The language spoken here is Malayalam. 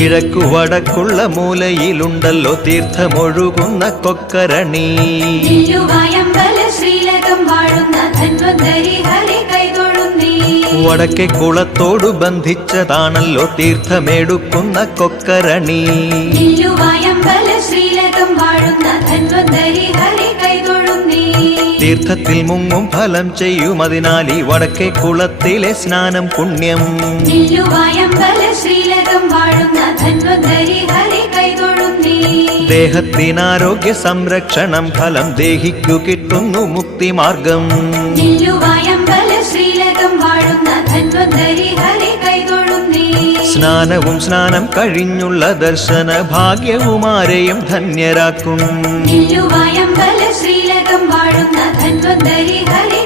കിഴക്കു വടക്കുള്ള മൂലയിലുണ്ടല്ലോ തീർത്ഥമൊഴുകുന്ന കൊക്കരണി. ശ്രീലകം വാഴുന്ന ധന്വന്തരി ഹരി കൈതൊഴുന്നേ. വടക്കേ കുളത്തോടു ബന്ധിച്ചതാണല്ലോ തീർത്ഥമെടുക്കുന്ന കൊക്കരണി. ശ്രീലകം വാഴുന്ന ധന്വന്തരി ഹരി കൈതൊഴുന്നേ. തീർത്ഥത്തിൽ മുങ്ങും ഫലം ചെയ്യും, അതിനാൽ ഈ വടക്കേ കുളത്തിലെ സ്നാനം പുണ്യം. ശ്രീലകം വാഴുന്ന ധന്വന്തരി ഹരി കൈതൊഴുന്നേ. ദേഹത്തിനാരോഗ്യ സംരക്ഷണം ഫലം ദേഹിക്കു കിട്ടുന്നു മുക്തിമാർഗം. ശ്രീലകം വാഴുന്ന ധന്വന്തരി ഹരി കൈതൊഴുന്നേ. സ്നാനവും സ്നാനം കഴിഞ്ഞുള്ള ദർശന ഭാഗ്യവുമാരെയും ധന്യരാക്കും. ശ്രീലകം വാഴുന്ന ധന്വന്തരി ഹരി